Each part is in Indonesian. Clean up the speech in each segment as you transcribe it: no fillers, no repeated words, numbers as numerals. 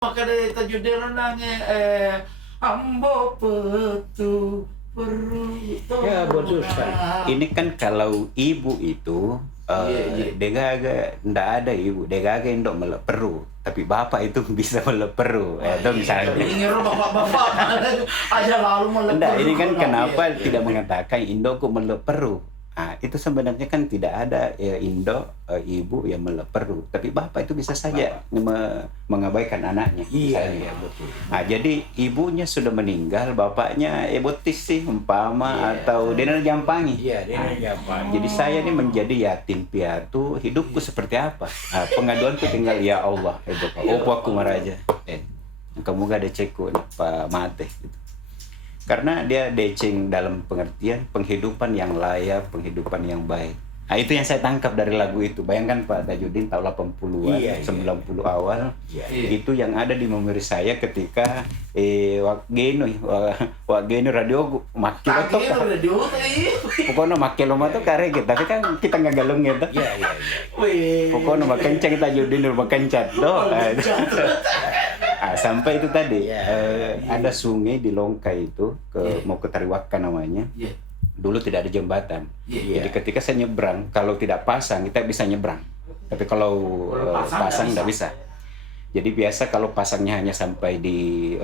Maka dari tajudan nanya ambo petu Ya betul sekali. Ini kan kalau ibu itu dia agak ndak ada ibu, dia agak indok melek peru, tapi bapak itu bisa melek peru. Itu misalnya. Ini bapak-bapak aja lalu melek Enggak, peru. ini kan kenapa tidak mengatakan indok melek peru? Nah, itu sebenarnya kan tidak ada indok ibu yang melek peru, tapi bapak itu bisa saja mengabaikan anaknya. Iya, betul. Nah, jadi ibunya sudah meninggal, bapaknya ebotis sih umpama atau dia jampangi. Iya, dia jampangi. Jadi saya ini menjadi yatim piatu, hidupku seperti apa? Nah, pengaduanku tinggal ya Allah itu. Opo aku maraja. Kamu gak ada ceko Pak Mate gitu. Karena dia decing dalam pengertian penghidupan yang layak, penghidupan yang baik. Nah, itu yang saya tangkap dari lagu itu. Bayangkan Pak Tajudin tahun 80-an, 90 awal. Itu yang ada di memori saya ketika Wageno radio makin otok. Pokoknya makin lama tuh kare gitu, tapi kan kita nggak galung gitu. Iya. Pokoknya makin kencang Tajudin makin cat doh. Sampai itu tadi ada sungai di Longkai itu mau ke Tariwaka namanya. Dulu tidak ada jembatan. Jadi ketika saya nyebrang, kalau tidak pasang kita bisa nyebrang. Tapi kalau pasang tidak bisa. Jadi biasa kalau pasangnya hanya sampai di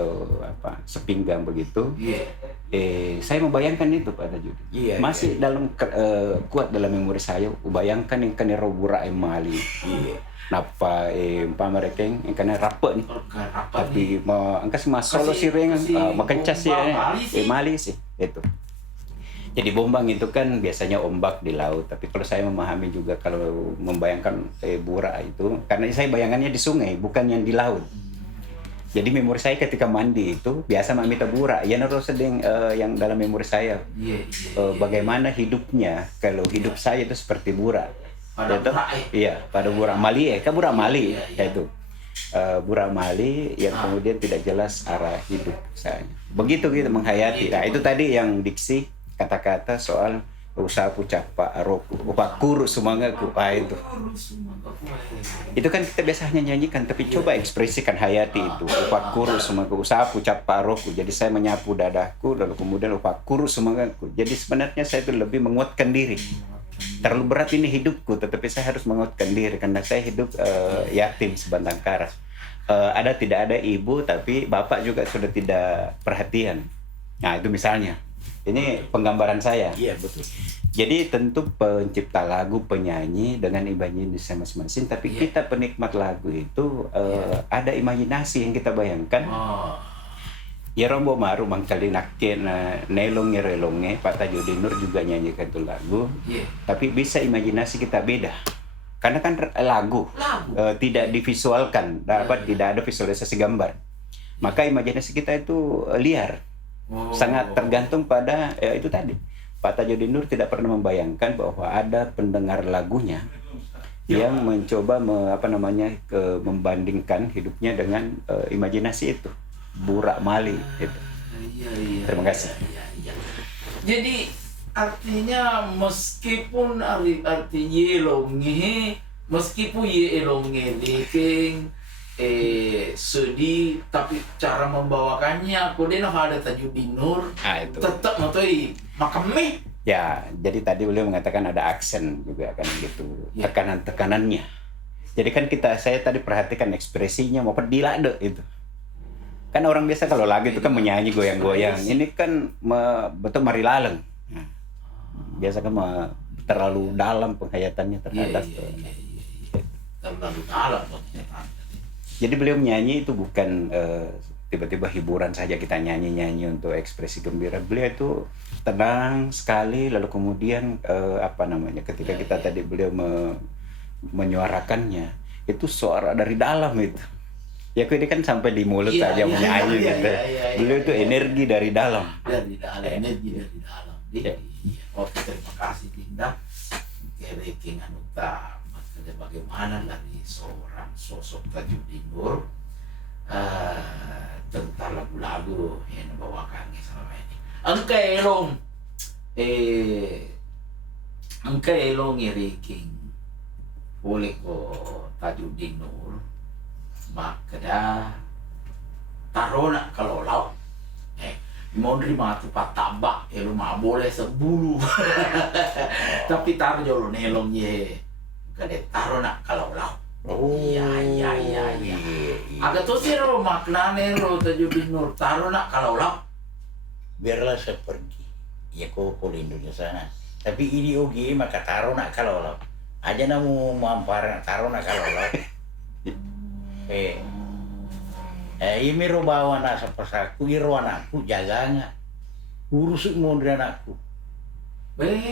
sepinggang begitu. Saya membayangkan itu Pak Tajudin. Masih dalam kuat dalam memori saya. Bayangkan yang kena robura emali. Napa mereka yang kena rapat nih. Tapi angkas solo sireng makencas ya mali sih itu. Jadi bombang itu kan biasanya ombak di laut, tapi kalau saya memahami juga kalau membayangkan burak itu karena saya bayangannya di sungai bukan yang di laut. Jadi memori saya ketika mandi itu biasa mamita burak. Ya naruh sedang yang dalam memori saya. Bagaimana hidupnya kalau hidup saya itu seperti burak. Iya, pada burak Mali kan burak Mali itu. Burak Mali yang kemudian tidak jelas arah hidup saya. Begitu gitu menghayati. Nah, itu tadi yang diksi kata-kata soal usaha pucapa roku upak kurus semangatku itu. Itu kan kita biasanya nyanyikan, tapi coba ekspresikan hayati itu upak kurus semangatku usaha pucapa roku. Jadi saya menyapu dadaku lalu kemudian upak kurus semangatku. Jadi sebenarnya saya itu lebih menguatkan diri. Terlalu berat ini hidupku, tetapi saya harus menguatkan diri karena saya hidup yatim sebatang kara. Tidak ada ibu, tapi bapak juga sudah tidak perhatian. Nah itu misalnya, ini penggambaran saya. Iya betul. Jadi tentu pencipta lagu, penyanyi dengan imajinasi masing-masing, tapi kita penikmat lagu itu ada imajinasi yang kita bayangkan. Ya rombo maru mangkali nakken nelong relonge Pak Tajudin Nur juga nyanyikan itu lagu. Tapi bisa imajinasi kita beda. Karena kan lagu tidak divisualkan, tidak ada visualisasi gambar. Maka imajinasi kita itu liar. Sangat tergantung pada itu tadi. Pak Tajudin Nur tidak pernah membayangkan bahwa ada pendengar lagunya yang mencoba membandingkan hidupnya dengan imajinasi itu. Burak Mali itu. Terima kasih. Jadi artinya meskipun arti yelonge meskipun yelonge leking sedih, tapi cara membawakannya aku dia ada Tajudin Nur tetap matoi makame. Ya, jadi tadi beliau mengatakan ada aksen juga kan gitu, tekanan-tekanannya. Jadi kan saya tadi perhatikan ekspresinya mau pedilade itu. Kan orang biasa kalau lagu itu kan menyanyi goyang-goyang. Ini kan betul mari laleng. Biasa kan terlalu dalam penghayatannya terhadap. Terlalu dalam. Jadi beliau menyanyi itu bukan tiba-tiba hiburan saja kita nyanyi-nyanyi untuk ekspresi gembira. Beliau itu tenang sekali lalu kemudian ketika kita tadi beliau menyuarakannya itu suara dari dalam itu. Ya ini kan sampai di mulut saja menyanyi gitu. Beliau itu energi dari dalam. Energi dari dalam. Oke, terima kasih Dinda. Kereking anuta bagaimana dari seorang sosok Tajudin Nur tentang lagu-lagu yang dibawakannya selama ini. Angka elong iriking oleh ko Tajudin Nur makada tarona kalau laut. Mau nerima tu patambak, rumah boleh sebulu. Tapi taruh jolo nelong ye. Kade tarona kalau laut. Oh, Iya. Agak tuh sih ro maknane ro Tajudin tarona kalau laut. Biarlah saya pergi. Ya kau lindungi sana. Tapi ini ogi maka tarona kalau laut. Aja namu mampar tarona kalau laut. Ini bawa anak sepesaku, iro anakku jaga nggak, urus mau dari anakku.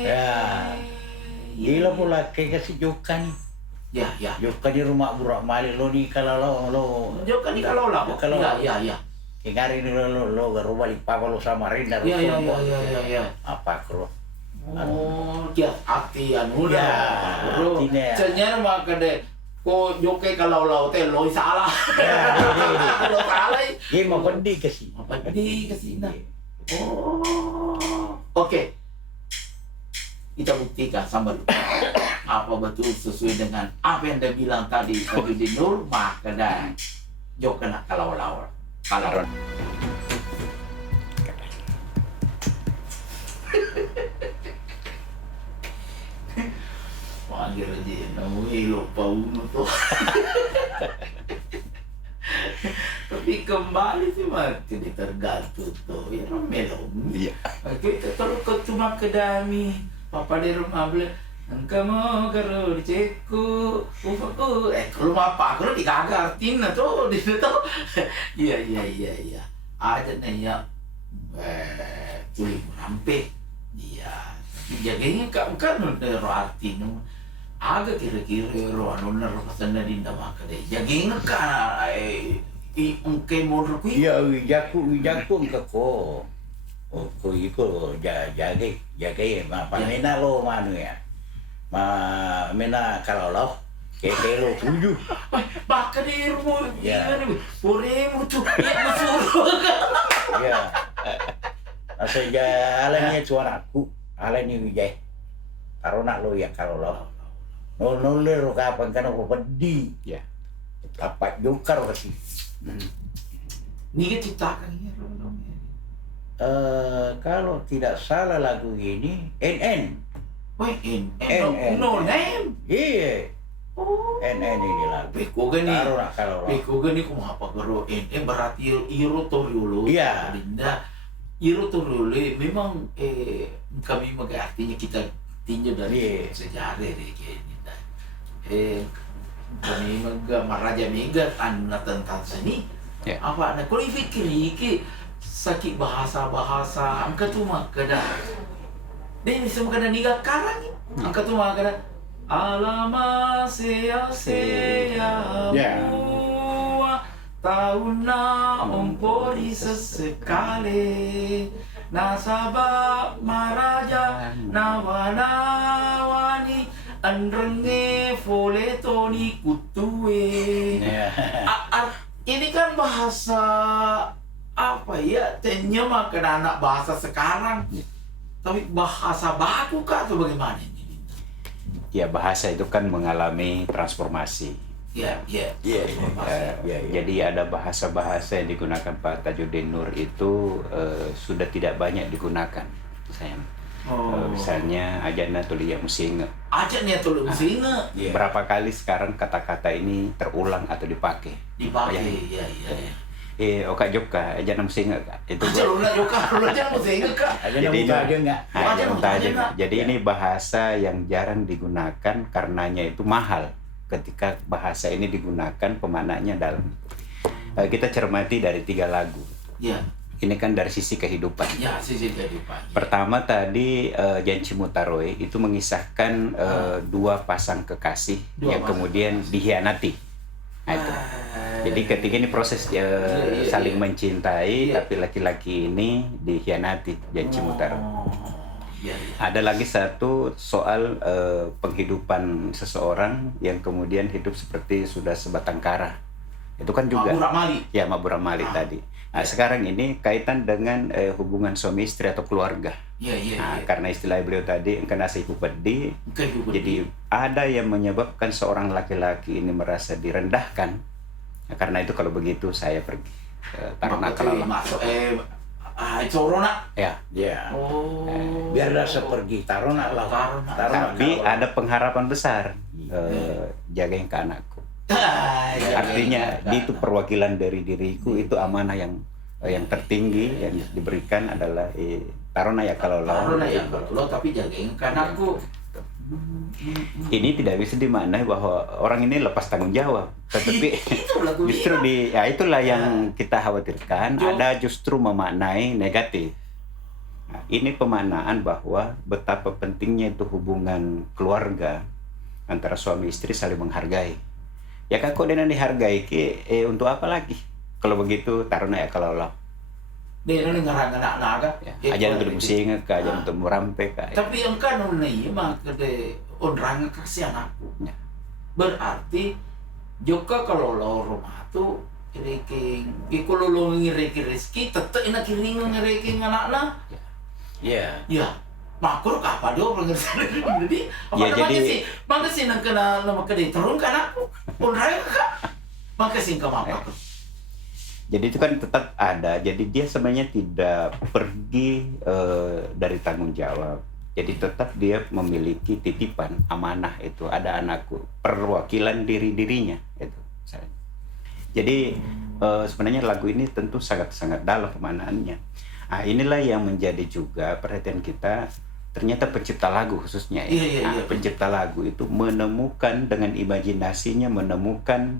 Ya, gila pula kayak kasih Jokan. Ya. Jokan di rumah burak mali lo nih kalau lo. Jokan nih kalau lah. Ya. Kayak hari ini lo garu balik papa lo sama Rinda. Ya. Apa kro? Oh, ya hati anu ya. Bro, cenyer mah kade. Ko joke kalau laut lo salah. Lo salah. Iya mau pedih kasih. Nah. Oh. Oke. Kita buktikan sama apa betul sesuai dengan apa yang dia bilang tadi Tajudin Nur, maka dan joke nak kalau laut. Kalau panggil aja namanya lupa uno tuh. Tapi kembali sih mati tergantung tuh ya melong. Iya. Kita terus cuma ke dami papa di rumah beli kamu karo diceku upaku kalau apa kalau digagatin tuh di situ. Iya aja nih ya tulis rampe iya jaganya kan udah artinya agak kira-kira anu ner pasanda dinda maka deh jaging ka ungke modro ku iya wijaku engke ko ko iko jage mena lo manu ya mena kalau lo kayak lo 7 baka di rumah ya puremu tuh ya suruh ya asal jalannya cuan aku alani wijay tarona lo ya kalau lo nolero kapan kan aku pedih ya apa jokar kasih nih ciptakan ya kalau tidak salah lagu ini NN no name iya NN ini lagu beko gani tarona kalau lo beko gani kung apa garo NN berarti iro toriolo iya Linda iro toriolo memang kami artinya kita tinjau dari sejarah deh kayaknya kami Maharaja Mega tanah tentang seni apa nak kau fikir iki sakit bahasa angka tu mah kada ini semua kada niga karang angka tu mah kada alama sea tahun na ompori sesekali nasabah Maharaja nawanawani andrenge foletoni kutue. Ini kan bahasa apa ya? Tanya makan anak bahasa sekarang. Tapi bahasa baku kah atau bagaimana ini? Ya bahasa itu kan mengalami transformasi. Jadi ada bahasa-bahasa yang digunakan Pak Tajudin Nur itu sudah tidak banyak digunakan. Misalnya ajana tulia musinga. Ajana tulia musinga. Berapa kali sekarang kata-kata ini terulang atau dipakai? Iya. Oka joka ajana musinga. Itu ajana musinga kak. Jadi ini bahasa yang jarang digunakan karenanya itu mahal. Ketika bahasa ini digunakan pemaknanya dalam. Kita cermati dari 3 lagu. Ini kan dari sisi kehidupan. Sisi kehidupan. Pertama tadi Janji Mutaroe itu mengisahkan 2 pasang kekasih yang kemudian dihianati. Nah, itu. Jadi ketika ini proses saling mencintai, tapi laki-laki ini dihianati, Janji Mutaroe. Ada lagi satu soal penghidupan seseorang yang kemudian hidup seperti sudah sebatang kara. Itu kan juga Mabura Mali tadi. Nah, sekarang ini kaitan dengan hubungan suami istri atau keluarga. Karena istilah beliau tadi kena ibu pedih. Jadi ada yang menyebabkan seorang laki-laki ini merasa direndahkan. Nah, karena itu kalau begitu saya pergi. Taruna kalau masuk corona. ya. Ya. Oh. Biarlah seperti taruna lah. Tapi ada pengharapan besar, jagain ke anakku. Artinya itu perwakilan dari diriku, itu amanah yang tertinggi yang diberikan adalah taruna ya kalau Taruna ya kalau tapi jagain ke anakku. Ini tidak bisa dimaknai bahwa orang ini lepas tanggung jawab, tetapi justru itulah yang kita khawatirkan, ada justru memaknai negatif. Nah, ini pemaknaan bahwa betapa pentingnya itu hubungan keluarga antara suami istri saling menghargai. Ya kan kok dengan dihargai untuk apa lagi? Kalau begitu taruna ya kalau Allah. Dia ni ngarang-ngarang naga. Ajaran untuk musing, ajaran untuk merampe. Tapi yang kan ni mah kede orang kasih anakku. Berarti juga kalau lo rumah tu reking, kalau lo ngireki rezeki, tetap ina kiring ngireki anak-anak. Ya. Ya. Makro apa dia orang ngerti. Jadi apa makasih nang kena nama kede turun ke anakku. Orang ka. Makasih ke mamaku. Jadi itu kan tetap ada. Jadi dia sebenarnya tidak pergi dari tanggung jawab. Jadi tetap dia memiliki titipan amanah itu. Ada anakku, perwakilan dirinya itu. Jadi sebenarnya lagu ini tentu sangat-sangat dalam pemanaannya. Nah, inilah yang menjadi juga perhatian kita. Ternyata pencipta lagu khususnya pencipta lagu itu menemukan dengan imajinasinya, menemukan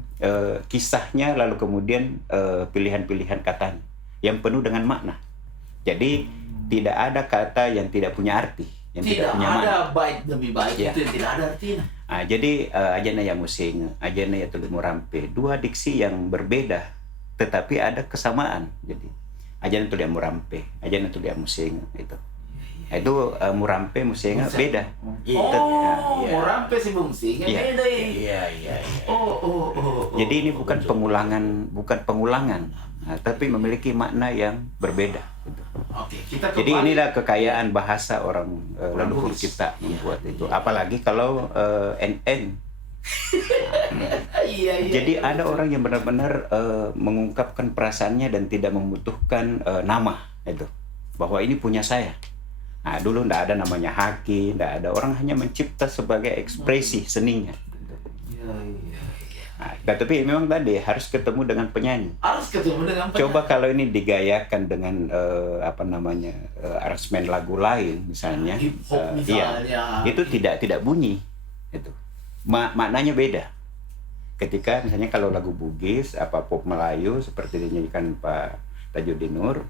kisahnya, lalu kemudian pilihan-pilihan katanya yang penuh dengan makna. Jadi tidak ada kata yang tidak punya arti, yang tidak punya makna. Tidak ada baik demi baik itu yang tidak ada artinya. Nah, jadi ajana ya musing, ajana ya tulu murampe, dua diksi yang berbeda tetapi ada kesamaan. Jadi ajana tulu murampe, ajana tulu musing itu. Itu murampe musinga beda. Murampe si musingnya beda. Iya. Jadi ini bukan pengulangan, tapi memiliki makna yang berbeda. Jadi inilah kekayaan bahasa orang leluhur kita membuat itu. Apalagi kalau NN. Jadi ada orang yang benar-benar mengungkapkan perasaannya dan tidak membutuhkan nama itu, bahwa ini punya saya. Nah, dulu nggak ada namanya haki, nggak ada, orang hanya mencipta sebagai ekspresi seninya. Nah, tapi memang tadi harus ketemu dengan penyanyi. Coba kalau ini digayakan dengan aransemen lagu lain misalnya, itu tidak bunyi. Itu maknanya beda. Ketika misalnya kalau lagu Bugis, pop Melayu seperti dinyanyikan Pak Tajudin Nur.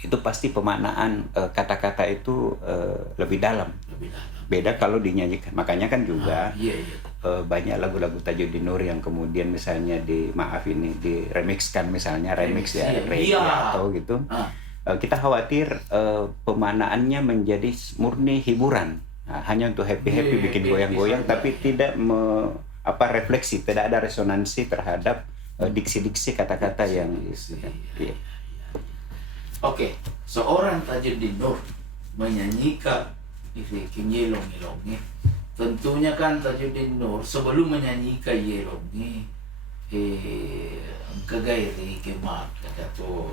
Itu pasti pemaknaan kata-kata itu lebih dalam. Beda kalau dinyanyikan. Makanya kan juga banyak lagu-lagu Tajudin Nur yang kemudian misalnya diremixkan misalnya remix reggae atau gitu. Kita khawatir pemaknaannya menjadi murni hiburan. Nah, hanya untuk happy bikin goyang-goyang tapi tidak refleksi, tidak ada resonansi terhadap diksi-diksi kata-kata yang Oke, seorang Tajudin Nur menyanyikan Yelongi. Tentunya kan Tajudin Nur sebelum menyanyikan Yelongi, kegairi kemak kata tu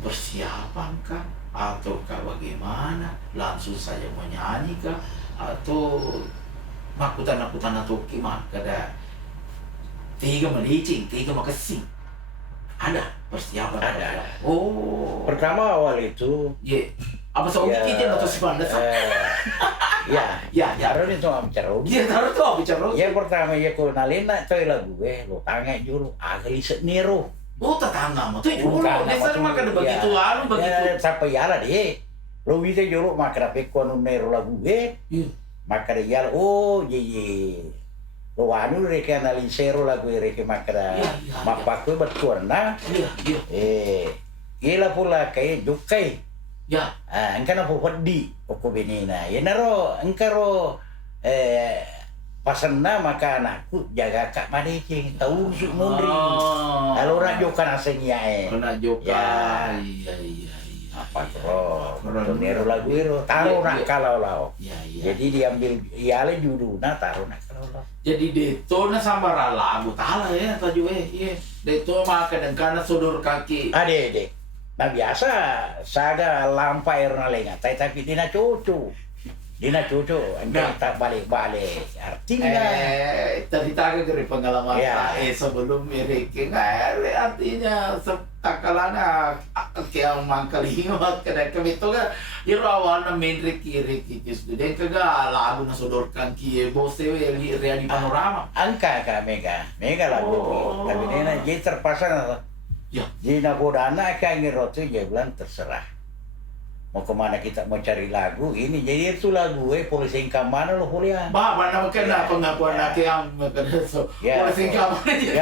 persiapan kah ataukah bagaimana? Langsung saja menyanyi kah atau makutan atau kimak kada tiga melicing, tiga makasih. Ada persiapan. Ada. Oh. Pertama awal itu. Apa seorang kita atau si pandas? Ya. Taruh itu bicara. Taruh tu bicara. Yang pertama ko nalina coy lagu lo tanya juru agli seniro. Tetangga mah tu juru. Dasar makan begitu begitu. Sampai yara deh. Lo bisa juru makan pekon nero lagu Makan dia ye. Wanu reke analisero lagu reke makara mapaku betul na ila pula kay dukai angkana po padi oko benina yenaro angkaro pasan na maka anakku jaga kak madecing tahu su mundri alora joka nasenya iya apa nero lagu taruh nak kalau jadi diambil iale judulna taruh nak Jadi deto na sama lagu tala ya taju iya. Deto mah kadang-kadang sodor kaki. Ade. Nah biasa saga lampai na lenga, tapi dina cucu. Dina cucu, Nah. tak balik-balik. Artinya Cerita ke dari pengalaman Ya. sebelum Ricky artinya takalana yang mangkalingot kada kami itu kan irawan na main Ricky justru dan kega lagu na sodorkan kie bose we reali panorama. angka ka mega lagu. Oh. Tapi dina jadi terpasang. Ya. Jadi nagodana ka ngirotu dia bilang terserah. Mau kemana kita mau cari lagu ini jadi itu lagu polisi mana lo kuliah Mana makan Ya. pengakuan Ya. nak yang makan so. Ya. Polisi kamu polisi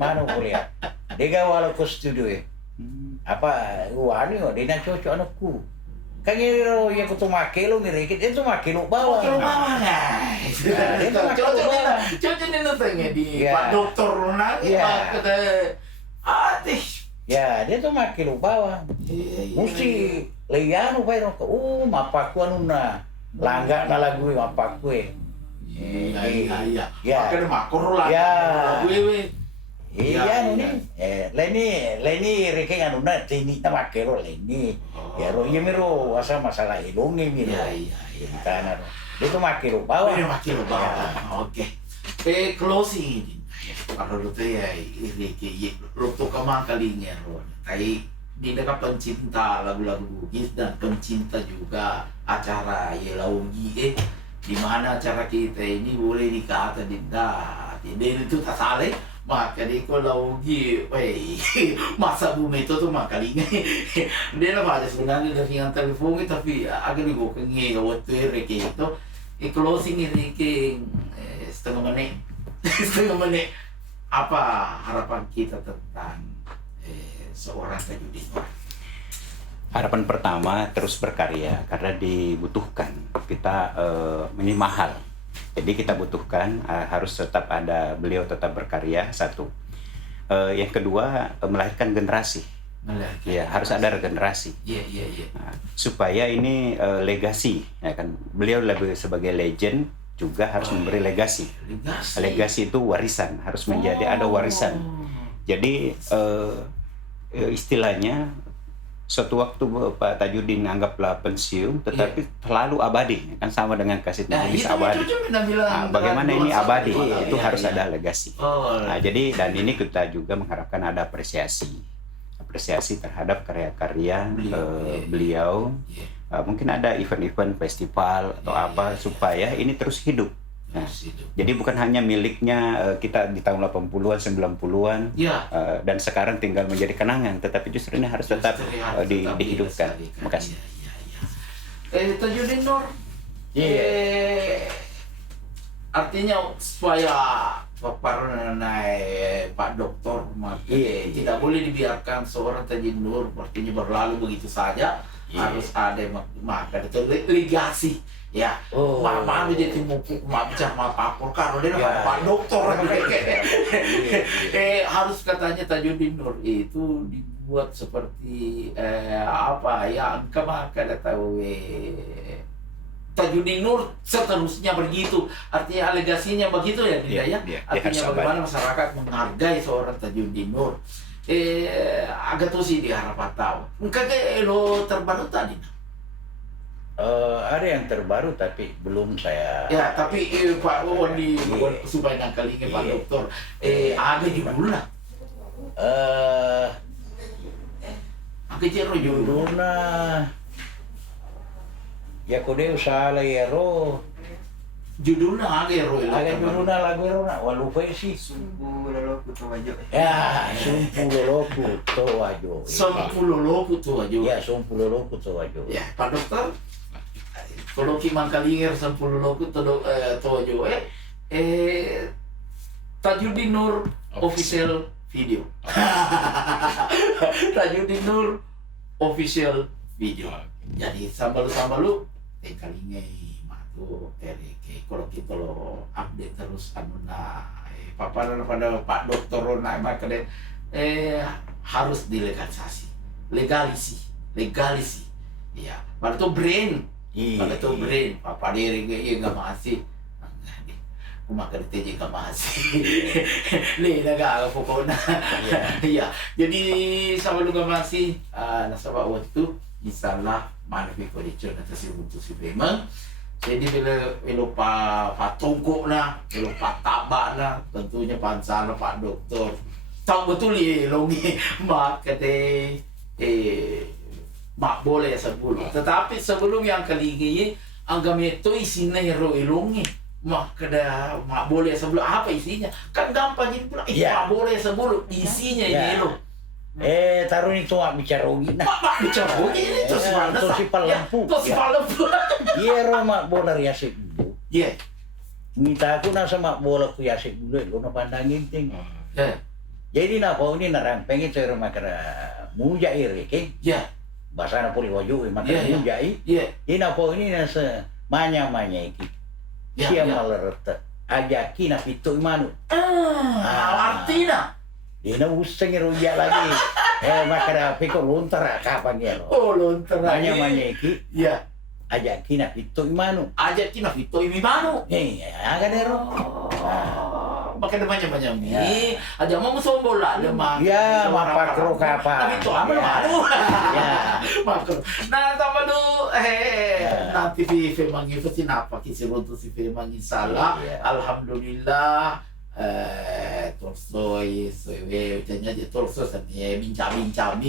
mana kuliah dia walau ke studio apa wani dia cocok anakku kan ini lo yang kutu make lo ngerikit itu make lo bawah Oke, mama guys. Cocok ni nutanya di Ya. Pak Dokter nang Ya. kata atih. ya dia tuh make lo bawah mesti lianu pa ro mapaku anu na langga na lagu mapaku Iya. Ya. Makan makor lah. Ya. Wewe. iya Iya, ini leni reke anu na tini na make ro leni ya ro iya miro asa masalah ilungi miro Iya. tanah ro dia tuh make lo bawah Ini makin lo bawa. Oke. Closing ini. Kalau lu tuh ya ini kayak lu tuh kemana kalinya lu. Kayak di dekat pencinta lagu-lagu Bugis dan pencinta juga acara Yelaugi di mana acara kita ini boleh dikata dinda. Jadi itu tak salah. Maka di Laugi, masa bumi itu tuh makalinya. Dia lah aja sebenarnya dari yang telepon tapi agak dibukannya waktu reke itu. Closing ini setengah menit. Apa harapan kita tentang seorang tajudin? Harapan pertama terus berkarya karena dibutuhkan. Kita ini mahal. Jadi kita butuhkan harus tetap ada beliau tetap berkarya satu. Yang kedua melahirkan generasi. Ya harus ada regenerasi. Iya. Nah, supaya ini legasi, ya kan? Beliau lebih sebagai legend juga harus memberi legasi. Legasi itu warisan, harus menjadi ada warisan. Jadi istilahnya suatu waktu Pak Tajudin anggaplah pensiun, tetapi selalu abadi, kan sama dengan kaset Nangis abadi. Nah, bagaimana ini abadi? Itu harus ada legasi. Nah, jadi dan ini kita juga mengharapkan ada apresiasi terhadap karya-karya beliau. Mungkin ada event-event festival atau apa supaya ini terus hidup. Nah, jadi bukan hanya miliknya kita di tahun 80-an, 90-an dan sekarang tinggal menjadi kenangan, tetapi justru ini harus tetap dihidupkan. Terima kasih. Tajudin Nur. Artinya supaya Pak Dokter tidak boleh dibiarkan seorang Tajudin Nur artinya berlalu begitu saja. Harus ada maka itu legasi. Ya, mama jadi mupuk bicara papur kalau dia Pak Dokter harus katanya Tajudin Nur itu dibuat seperti apa ya engkau maka ada tahu Tajudin Nur seterusnya begitu artinya legasinya begitu ya tidak ya artinya bagaimana masyarakat menghargai seorang Tajudin Nur agak tuh sih diharapkan tahu engkau lo terbaru tadi. Ada yang terbaru tapi belum saya. Ya, tapi Pak Wandi supaya nangkalinnya Pak Dokter, ada judulnya. Aku cero Judulnya ya kode usaha ya ro. Judulnya ada ya Roy. Ada judulnya lagu ro nak walupa sih. Sumpu loloku tuwajo. Ya, sumpu loloku tuwajo. Sumpu loloku tuwajo. Ya, sumpu loloku tuwajo. Ya, Pak Dokter. Kalau kita kalinger sumpu loloku tuwajo Tajudin Nur official video. Tajudin Nur official video. Jadi sambal lu kalinger matu kalau kita lo update terus pada Pak Dokter maka harus legalisi ya pada tuh brain pada tuh brain Papa diri nggak masih kumakan TJ ka masih. Le naga pokoknya. Iya. Jadi sama luga masih nasa waktu insyaallah manfi ko dicho na si untuk si Bema. Jadi bila Pak Tungku na, bila Pak Taba na, tentunya pansana Pak Doktor. Tahu betul ya longi mak kate mak boleh sebelum. Tetapi sebelum yang keligi ang gamit itu isinya hero ilongi. Mak kada mak boleh sebelum apa isinya? Kan gampang jadi pula. Mak boleh sebelum isinya hero. Taruh itu mak bicara rugi nah. Mak bicara rugi itu sebenarnya. Itu si palempu. Itu si palempu. Iya mak bola riasik dulu. Iya. Minta aku nasa mak bola ku riasik dulu. Lo na pandangin ting. Jadi na kau ini narampeng itu rumah kera mujair kan? Iya. Bahasa na puli wajib maka mujair. Iya. Jadi na kau ini nasa manya iki. Siapa malerta ajaki na pitu imanu. Artinya. Dia na usang iruja lagi. Maka piko lontar kapan ya lo? Oh lontar. Manya iki. Iya. Ajaki na pitu imanu. Ajaki na pitu imanu. Agak dero. Pakai banyak nih. Aja mau sombol lah lemah. Iya, makro kapan. Tapi itu apa malu. Ya, makro. Nah, tambah lu nanti si mangi pasti napa kisi untuk si mangi salah. Alhamdulillah. Tolstoy, soewe, ucapnya dia Tolstoy sampai bincang-bincang.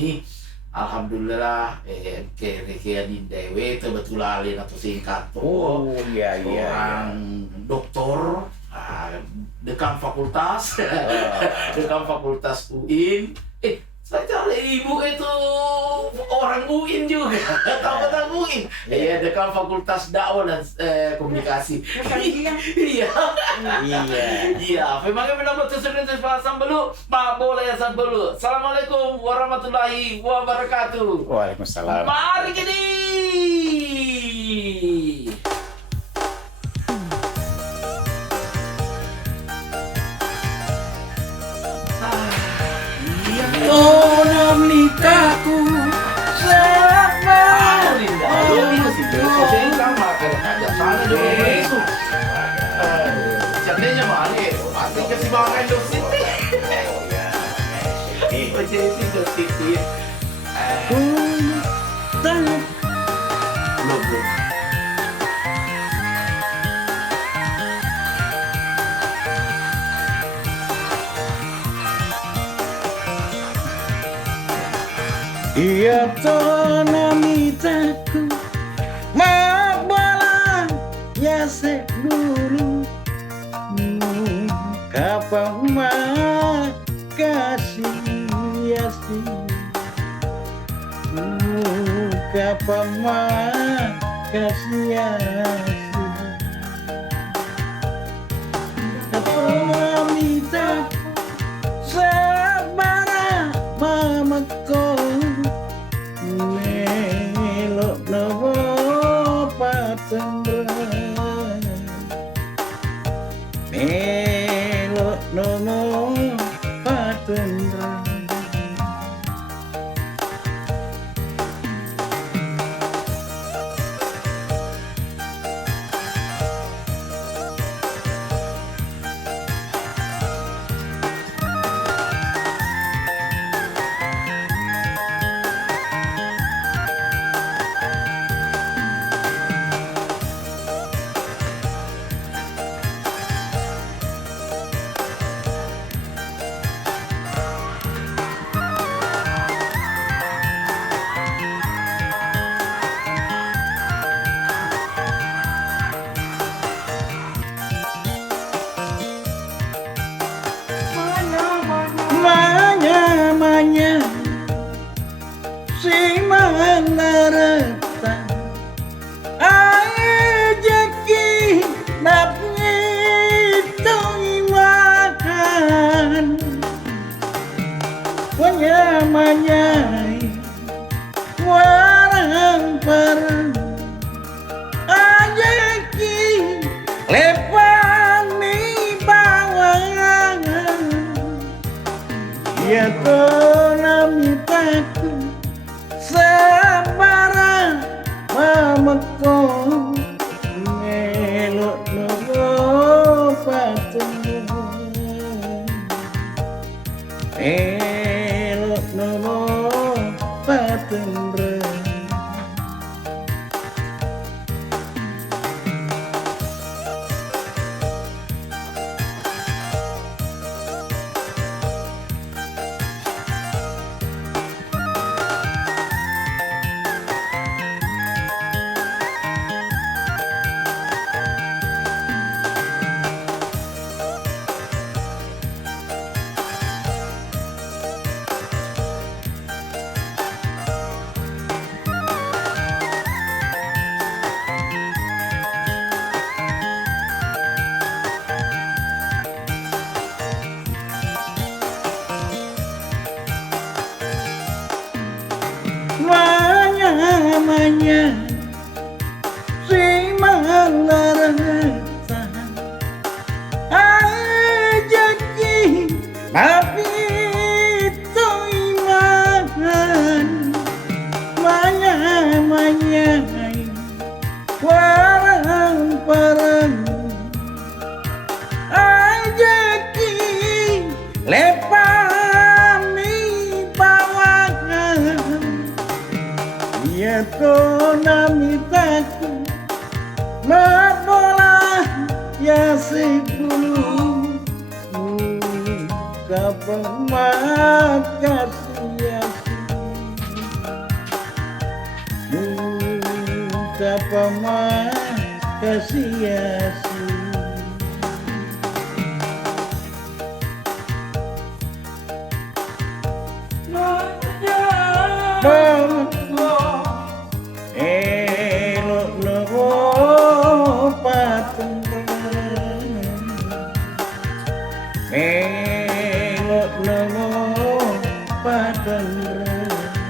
Alhamdulillah, kerekian dewe kebetulan atau singkat oh iya seorang doktor, dekan fakultas, dekan fakultas UIN. Saya cari ibu itu orang UIN juga, tahu UIN. Iya, dekan fakultas dakwah dan komunikasi. Iya. Memangnya menambah kesulitan bahasa belu, Pak boleh ya belu. Assalamualaikum warahmatullahi wabarakatuh. Waalaikumsalam. Mari gini. Nikaku sama Ini masih saya sama ada sana dulu itu. Jadinya mana? Pasti kasih makan dosis. Jadi dosis. Belum. Iya tonamitaku mabala ya dulu kapan makasih ya kapan makasih ya tonamitaku sabara mamaku Melok nomo patendra si mangareta ajaki napngi makan wanyamanyai warang parang ajaki lepani bawang ya tonamitaku sabara mamako melok nopo patendre manya si malarasa ajaki tapi itu iman manya parang ajaki lepami bawangan ya to namitaku mabola ya sepuluh kapang makasih kapang makasih patendre